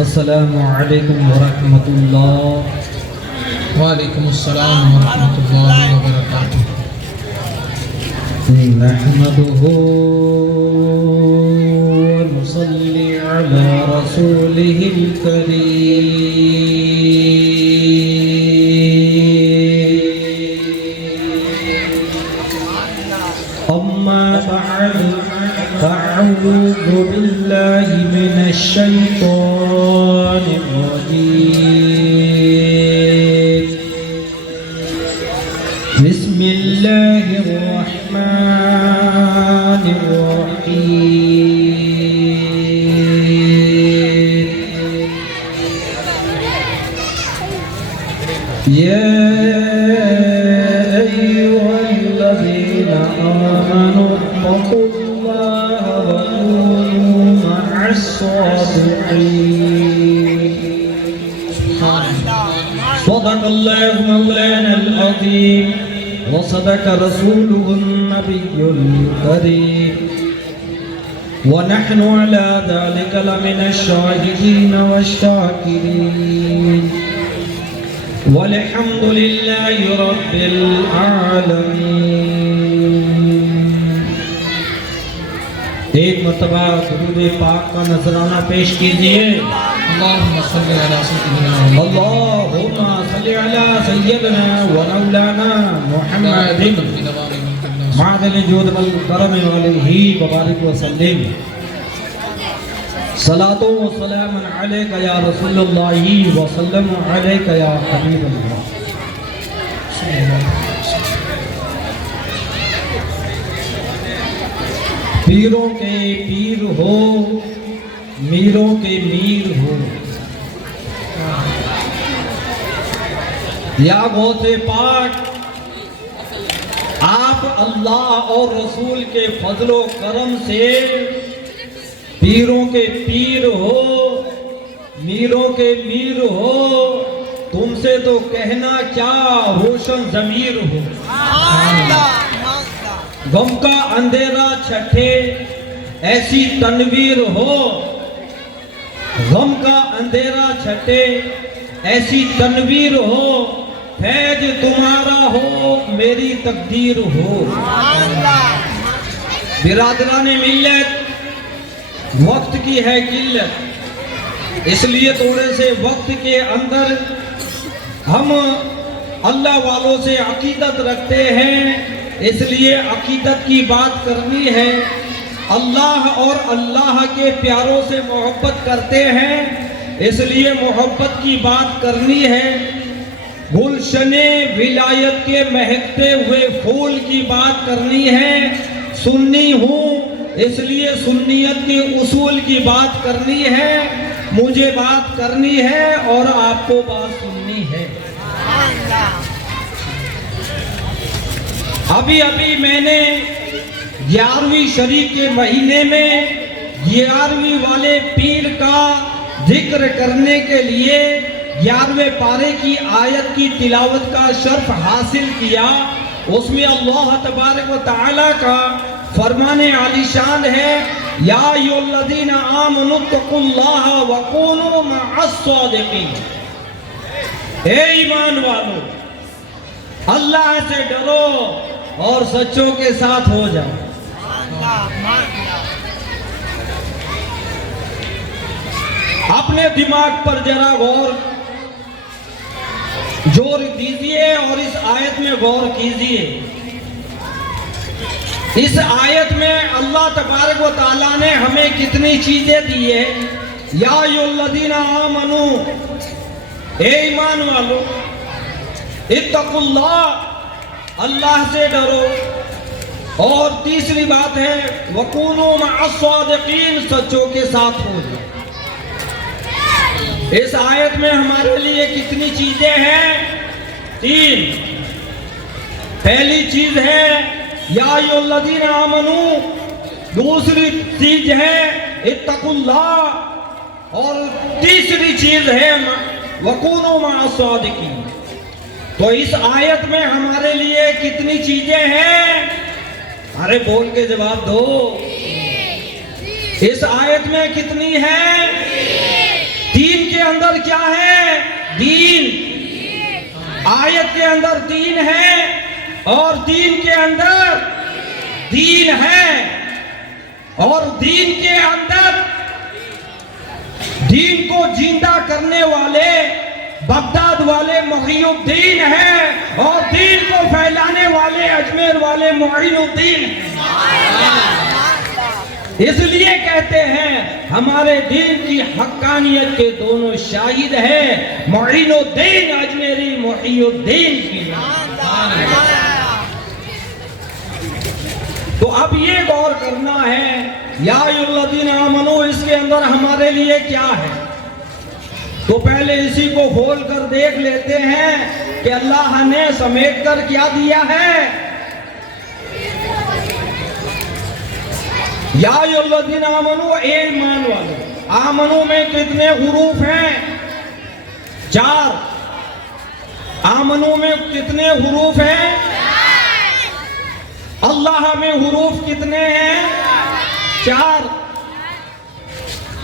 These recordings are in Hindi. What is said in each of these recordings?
अस्सलामु अलैकुम वरहमतुल्लाह। वालेकुम अस्सलाम वरहमतुल्लाहि वबरकातुहू। नहमदुहु व नुसल्ली अला रसूलिहिल करीम। अम्मा बअद फ़अऊज़ु बिल्लाहि मिनश शैतानिर रजीम। बिस्मिल्लाहिर रहमानिर रहीम। या अय्युहल्लज़ीना आमनू इत्तक़ुल्लाहा व कूनू मअस-सादिक़ीन। सदक़ल्लाहु मौलानल अज़ीम व सदक़ रसूलुहुन नबियुल करीम व नहनु अला ज़ालिका लमिनश शाहिदीन वश्शाकिरीन वल्हम्दुलिल्लाहि रब्बिल आलमीन। एक मर्तबा दुरूद पाक का नजराना पेश कीजिए। अल्लाहुम्मा सल्लि अला सय्यिदिना अल्लाहुम्मा सल्लि अला सय्यिदिना व मौलाना मुहम्मदिन मादल जूद वल करम अलैहि व बारिक व सल्लिम। सलातो व सलाम अलैका या रसूलुल्लाह व सल्लम अलैका या हबीबल्लाह। पीरों के पीर हो, मीरों के मीर हो, या गौसे पाक आप अल्लाह और रसूल के फजलो करम से पीरों के पीर हो, मीरों के मीर हो, तुमसे तो कहना क्या रोशन जमीर हो। गम का अंधेरा छठे ऐसी तनवीर हो, गम का अंधेरा छठे ऐसी तनवीर हो, फैज तुम्हारा हो मेरी तकदीर हो। बिरादरान मिल्लत वक्त की है किल्लत, इसलिए थोड़े से वक्त के अंदर हम अल्लाह वालों से अकीदत रखते हैं, इसलिए अकीदत की बात करनी है। अल्लाह और अल्लाह के प्यारों से मोहब्बत करते हैं, इसलिए मोहब्बत की बात करनी है। गुलशने विलायत के महकते हुए फूल की बात करनी है। सुन्नी हूँ इसलिए सुन्नियत के उसूल की बात करनी है। मुझे बात करनी है और आपको बात सुननी है। अभी अभी मैंने 11वीं शरीक के महीने में 11वीं वाले पीर का जिक्र करने के लिए 11वें पारे की आयत की तिलावत का शर्फ हासिल किया। उसमें अल्लाह तबारक व तआला का फरमाने आलिशान है, या अय्युहल्लज़ीना आमनू इत्तक़ुल्लाहा व कूनू मअस-सादिक़ीन। हे ईमान वालों, अल्लाह से डरो और सच्चों के साथ हो जाओ। अपने दिमाग पर जरा गौर जोर दीजिए और इस आयत में गौर कीजिए। इस आयत में अल्लाह तबारक व तआला ने हमें कितनी चीजें दी है। या अय्युहल्लज़ीना आमनू, ए ईमान वालों, इत्तक़ुल्लाह, अल्लाह से डरो। और तीसरी बात है वकूनू मअस-सादिक़ीन, सच्चों के साथ हो जाओ। इस आयत में हमारे लिए कितनी चीजें हैं? 3। पहली चीज है या अय्युहल्लज़ीना आमनू, दूसरी चीज है इत्तक़ुल्लाह, और तीसरी चीज है वकूनू मअस-सादिक़ीन। तो इस आयत में हमारे लिए कितनी चीजें हैं? अरे बोल के जवाब दो। इस आयत में कितनी है? 3 अंदर क्या है? दीन। आयत के अंदर दीन है और दीन के अंदर दीन है, और दीन के अंदर दीन को जिंदा करने वाले बगदाद वाले मुहीउद्दीन है, और दीन को फैलाने वाले अजमेर वाले मुईनुद्दीन है। इसलिए कहते हैं हमारे दीन की हक्कानियत के दोनों शाहिद हैं, मुईनुद्दीन अजमेरी मुहीउद्दीन की। तो अब ये गौर करना है, या अय्युहल्लज़ीना आमनू, इसके अंदर हमारे लिए क्या है? तो पहले इसी को खोल कर देख लेते हैं कि अल्लाह ने समेट कर क्या दिया है। या अय्युहल्लज़ीना आमनू, ए ईमान वालों। आमनू में कितने हुरूफ हैं? 4। आमनू में कितने हुरूफ हैं? अल्लाह में हुरूफ कितने हैं? 4।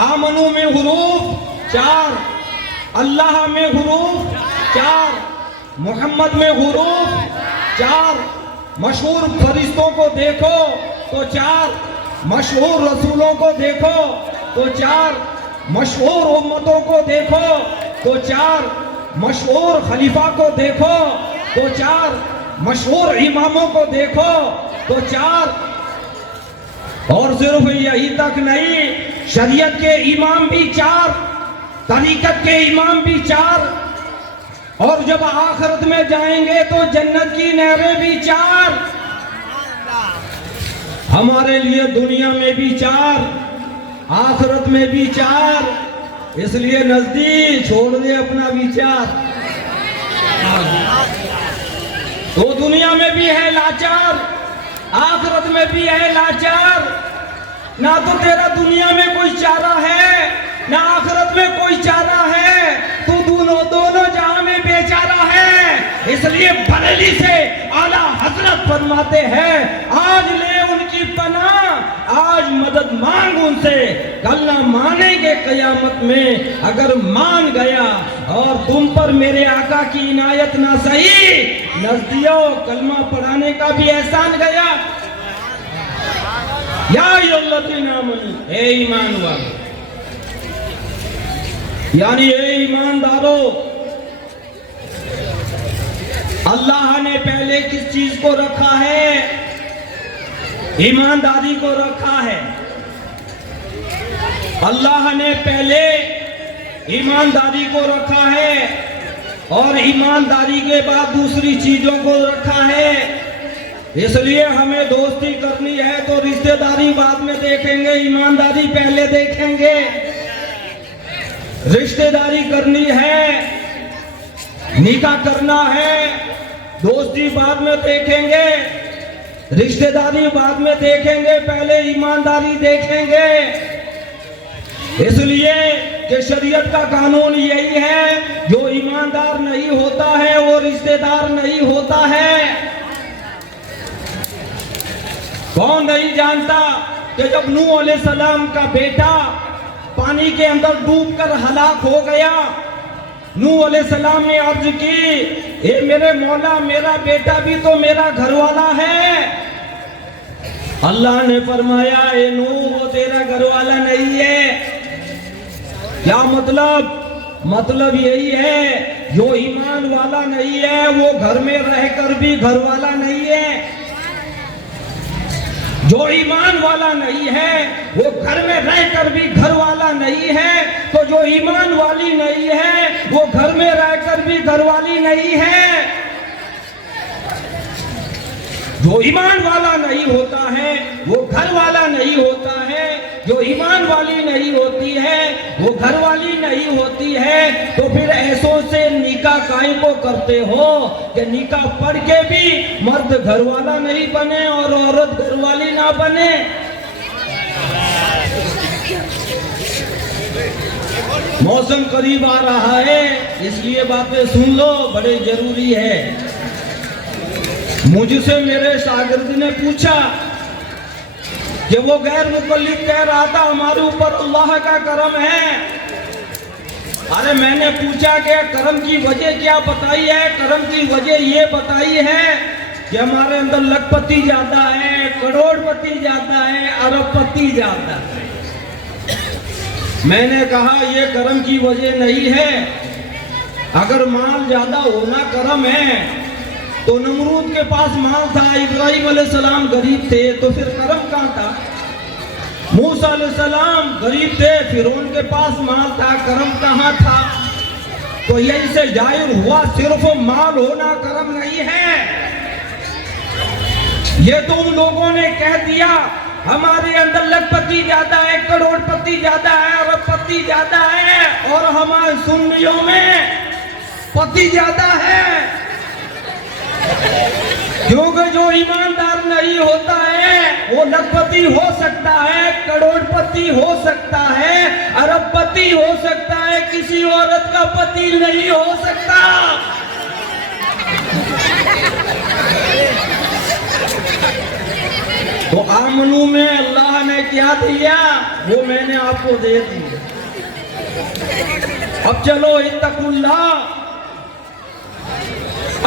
आमनू में हुरूफ 4, अल्लाह में हुरूफ 4, मोहम्मद में हुरूफ 4। मशहूर फरिश्तों को देखो तो 4, मशहूर रसूलों को देखो तो 4, मशहूर उम्मतों को देखो तो 4, मशहूर खलीफा को देखो तो 4, मशहूर इमामों को देखो तो 4। और सिर्फ यही तक नहीं, शरीयत के इमाम भी 4, तरीकत के इमाम भी 4, और जब आखिरत में जाएंगे तो जन्नत की नहरें भी 4। हमारे लिए दुनिया में भी 4, आखिरत में भी 4। इसलिए नजदीक छोड़ दे अपना विचार। तो दुनिया में भी है लाचार, आखिरत में भी है लाचार। ना तो तेरा दुनिया में कोई चारा है, ना आखिरत में कोई चारा है, तू दोनों जहां में बेचारा है। इसलिए बरेली से आला हजरत फरमाते हैं, आज ले उनकी पनाह, आज मदद मांग उनसे, कल ना मानेंगे कयामत में। अगर मान गया और तुम पर मेरे आका की इनायत ना सही, नजदियों कलमा पढ़ाने का भी एहसान गया। या अय्युहल्लज़ीना आमनू, ए ईमान वालों, यानी ए ईमानदारों, अल्लाह ने पहले किस चीज को रखा है? ईमानदारी को रखा है। अल्लाह ने पहले ईमानदारी को रखा है, और ईमानदारी के बाद दूसरी चीजों को रखा है। इसलिए हमें दोस्ती करनी है तो रिश्तेदारी बाद में देखेंगे, ईमानदारी पहले देखेंगे। रिश्तेदारी करनी है, निकाह करना है, दोस्ती बाद में देखेंगे, रिश्तेदारी बाद में देखेंगे, पहले ईमानदारी देखेंगे। इसलिए कि शरीयत का कानून यही है, जो ईमानदार नहीं होता है वो रिश्तेदार नहीं होता है। कौन नहीं जानता कि जब नूह अलैहिस्सलाम का बेटा पानी के अंदर डूबकर हलाक हो गया, नूह अलैहिस्सलाम ने अर्ज की, ए मेरे मौला, मेरा बेटा भी तो मेरा घरवाला है। अल्लाह ने फरमाया, ए नूह, वो तेरा घरवाला नहीं है। क्या मतलब? मतलब यही है, जो ईमान वाला नहीं है वो घर में रहकर भी घरवाला नहीं है। जो ईमान वाला नहीं है वो घर में रहकर भी घर वाला नहीं है। तो जो ईमान वाली नहीं है वो घर में रहकर भी घर वाली नहीं है। जो ईमान वाला नहीं होता है वो घर वाला नहीं होता है। जो ईमान वाली नहीं होती है वो घर वाली नहीं होती है। तो फिर ऐसों से निकाह काहे को करते हो कि निकाह पढ़ के भी मर्द घर वाला नहीं बने और औरत घर वाली ना बने। मौसम करीब आ रहा है, इसलिए बातें सुन लो, बड़े जरूरी है। मुझसे मेरे शागिर्द ने पूछा कि वो गैर मुकल्लिफ कह रहा था हमारे ऊपर अल्लाह का करम है, अरे मैंने पूछा कि कर्म की वजह क्या बताई है? कर्म की वजह ये बताई है कि हमारे अंदर लखपति ज्यादा है, करोड़पति ज्यादा है, अरबपति ज्यादा है। मैंने कहा ये कर्म की वजह नहीं है। अगर माल ज्यादा होना कर्म है तो नमरूद के पास माल था, इब्राहिम अलैहिस्सलाम गरीब थे, तो फिर कर्म कहाँ था? मूसा अलैहिस्सलाम गरीब थे, फिरौन के पास माल था, कर्म कहाँ था? तो यही से जाहिर हुआ सिर्फ माल होना कर्म नहीं है। ये तो उन लोगों ने कह दिया हमारे अंदर लखपति ज्यादा है, करोड़पति ज्यादा है, अरबपति ज्यादा है, और हमारे सुन्नियों में पति ज्यादा है। क्योंकि जो ईमानदार नहीं होता है वो लखपति हो सकता है, करोड़पति हो सकता है, अरबपति हो सकता है, किसी औरत का पति नहीं हो सकता। तो आमनू में अल्लाह ने क्या दिया वो मैंने आपको दे दिया। अब चलो इत्तकुल्लाह,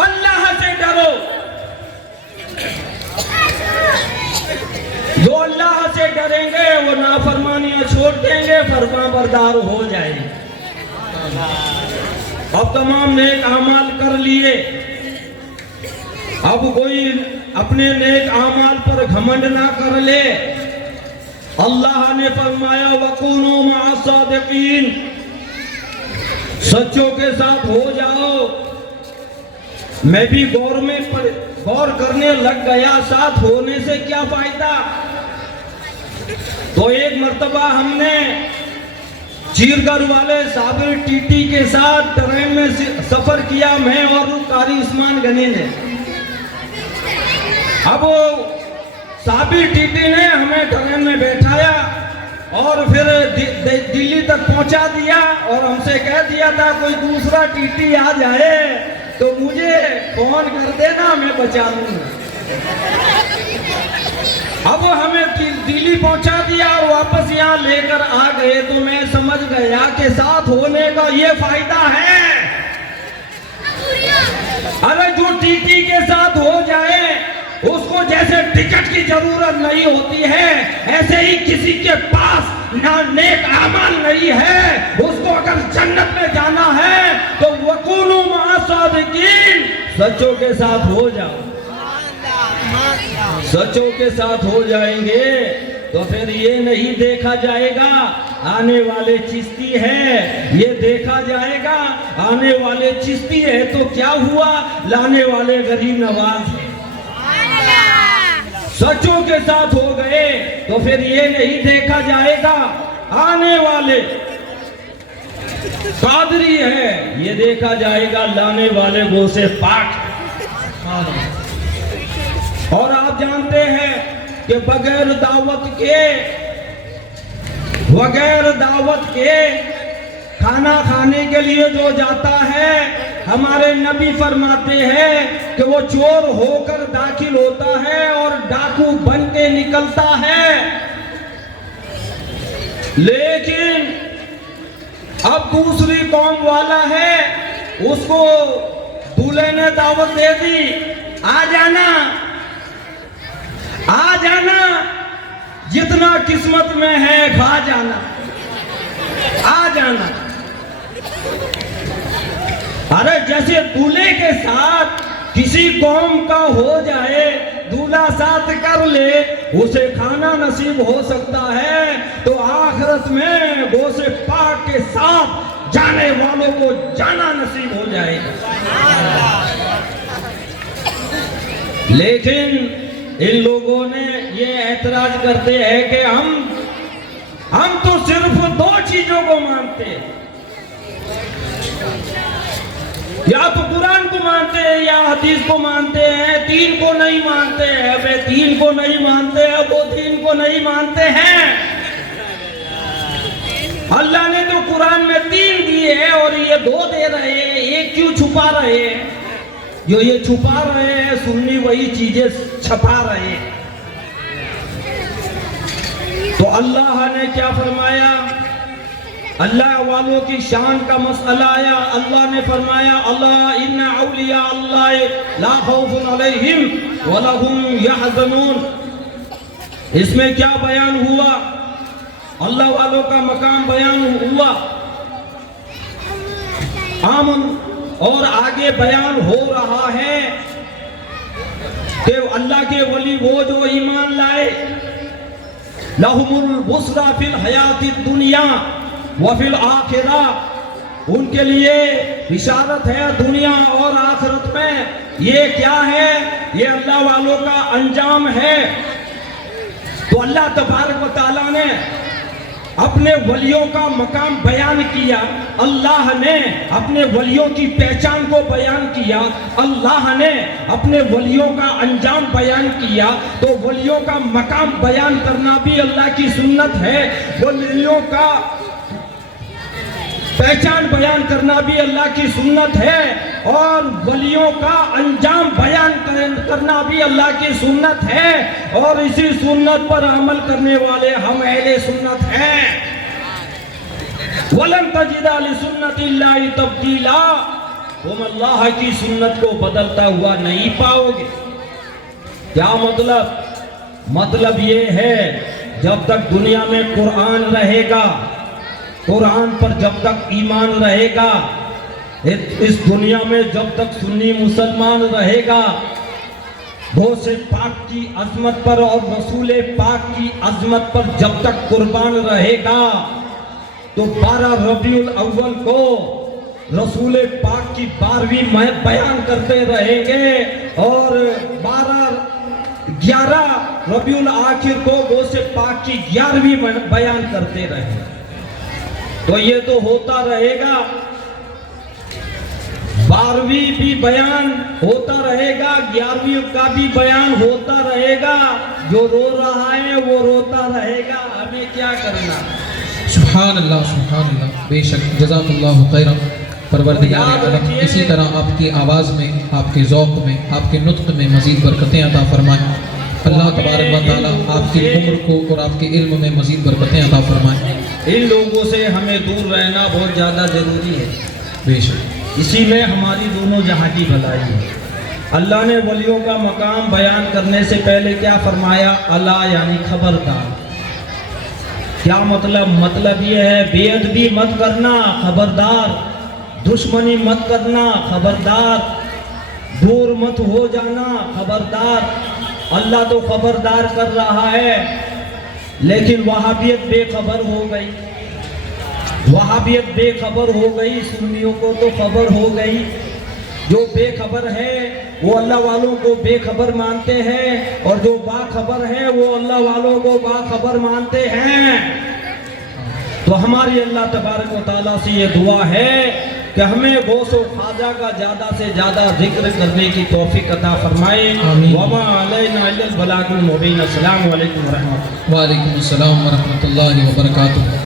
अल्लाह से डरो। जो अल्लाह से डरेंगे वो नाफरमानियां छोड़ देंगे, फरमाबरदार हो जाएंगे। अब तमाम नेक अमाल कर लिए, अब कोई अपने नेक अमाल पर घमंड ना कर ले। अल्लाह ने फरमाया वकूनू मअस-सादिकीन, सच्चों के साथ हो जाओ। मैं भी गौर करने लग गया, साथ होने से क्या फायदा। तो एक मर्तबा हमने चीरगढ़ वाले साबिर टीटी के साथ ट्रेन में सफर किया, मैं और कारी उस्मान गनी ने। अब साबिर टीटी ने हमें ट्रेन में बैठाया और फिर दिल्ली तक पहुंचा दिया, और हमसे कह दिया था कोई दूसरा टीटी आ जाए तो मुझे फोन कर देना, मैं बचा लूंगा। अब हमें दिल्ली पहुंचा दिया और वापस यहाँ लेकर आ गए, तो मैं समझ गया कि साथ होने का ये फायदा है। अरे जो टीटी के साथ हो जाए उसको जैसे टिकट की जरूरत नहीं होती है, ऐसे ही किसी के पास ना नेक अमल नहीं है, उसको अगर जन्नत में जाना है तो वकूनू मअस-सादिकीन, सच्चों के साथ हो जाओ। सच्चों के साथ हो जाएंगे तो फिर ये नहीं देखा जाएगा आने वाले चिश्ती है, ये देखा जाएगा आने वाले चिश्ती है तो क्या हुआ, लाने वाले गरीब नवाज है। सच्चों के साथ हो गए तो फिर ये नहीं देखा जाएगा आने वाले कादरी है, ये देखा जाएगा लाने वाले गोसे पाक। और आप जानते हैं कि बगैर दावत के खाना खाने के लिए जो जाता है, हमारे नबी फरमाते हैं कि वो चोर होकर दाखिल होता है और डाकू बन के निकलता है। लेकिन अब दूसरी कौम वाला है, उसको दूल्हे ने दावत दे दी, आ जाना, आ जाना, जितना किस्मत में है खा जाना, आ जाना। अरे जैसे दूल्हे के साथ किसी कौम का हो जाए, दूल्हा साथ कर ले, उसे खाना नसीब हो सकता है, तो आखिरत में गोसे पाक के साथ जाने वालों को जाना नसीब हो जाएगा। लेकिन इन लोगों ने ये ऐतराज करते हैं कि हम तो सिर्फ दो चीजों को मानते हैं, या तो कुरान को मानते हैं या हदीस को मानते हैं, तीन को नहीं मानते हैं। वे तीन को नहीं मानते हैं, वो तीन को नहीं मानते हैं। अल्लाह ने तो कुरान में तीन दिए हैं और ये दो दे रहे हैं, एक क्यों छुपा रहे हैं? जो ये छुपा रहे हैं सुन्नी वही चीजें छपा रहे हैं। तो अल्लाह ने क्या फरमाया अल्लाह वालों की शान का मसला आया, अल्लाह ने फरमाया अल्लाह इन्ना औलिया अल्लाह ला खौफुन अलैहिम व लहुम यहज़नून। इसमें क्या बयान हुआ? अल्लाह वालों का मकाम बयान हुआ, आमन, और आगे बयान हो रहा है कि अल्लाह के वली वो जो ईमान लाए, लहुमुल बुस्रा फिल हयातिद दुनिया व फिल आखिरा, उनके लिए बिशारत है दुनिया और आखिरत में। ये क्या है? ये अल्लाह वालों का अंजाम है। तो अल्लाह तबारक व तआला ने अपने वलियों का मकाम बयान किया, अल्लाह ने अपने वलियों की पहचान को बयान किया, अल्लाह ने अपने वलियों का अंजाम बयान किया। तो वलियों का मकाम बयान करना भी अल्लाह की सुन्नत है, वलियों का पहचान बयान करना भी अल्लाह की सुन्नत है, और वलियों का अंजाम बयान करना भी अल्लाह की सुन्नत है। और इसी सुन्नत पर अमल करने वाले हम अहले सुन्नत हैं। वलन तजिदा लिसुन्नतिल्लाहि तब्दीला, तुम अल्लाह की सुन्नत को बदलता हुआ नहीं पाओगे। क्या मतलब? मतलब ये है, जब तक दुनिया में कुरान रहेगा, कुरान पर जब तक ईमान रहेगा, इस दुनिया में जब तक सुन्नी मुसलमान रहेगा, वो से पाक की अजमत पर और रसूल पाक की अजमत पर जब तक कुर्बान रहेगा, तो 12 रबीउल अव्वल को रसूल पाक की 12वीं बयान करते रहेंगे, और 11 रबीउल आखिर को वो से पाक की 11वीं बयान करते रहेंगे। तो ये तो होता रहेगा, 12वीं भी बयान होता रहेगा, 11वीं का भी बयान होता रहेगा। जो रो रहा है वो रोता रहेगा, हमें क्या करना? सुभान अल्लाह, सुभान अल्लाह। बेशक, जज़ाकल्लाहु खैरन। परवरदिगार आलम इसी तरह आपकी आवाज़ में, आपके ज़ौक़ में, आपके नुत्क़ में मज़ीद बरकतें अता फरमाएं। अल्लाह तबारक व तआला आपकी उम्र को और आपके इल्म में मज़ीद बरकतें अता फरमाएं। इन लोगों से हमें दूर रहना बहुत ज़्यादा ज़रूरी है। बेशक, इसी में हमारी दोनों जहां की भलाई है। अल्लाह ने वलियों का मकाम बयान करने से पहले क्या फरमाया? अला, यानी खबरदार। क्या मतलब? मतलब ये है बेअदबी मत करना, खबरदार। दुश्मनी मत करना, खबरदार। दूर मत हो जाना, खबरदार। अल्लाह तो खबरदार कर रहा है, लेकिन वहाबियत बेखबर हो गई। वहाबियत बेखबर हो गई, सुन्नियों को तो खबर हो गई। जो बेखबर है वो अल्लाह वालों को बेखबर मानते हैं, और जो बाखबर है वो अल्लाह वालों को बाखबर मानते हैं। तो हमारी अल्लाह तबारक व तआला से ये दुआ है कि हमें गौसो ख्वाजा का ज़्यादा से ज़्यादा जिक्र करने की तौफीक अता फरमाए। वमा अलैना इल्लल बलागुल मुबीन। अस्सलामु अलैकुम व रहमतुल्लाह। वालेकुम अस्सलाम व रहमतुल्लाहि व बरकातुहू।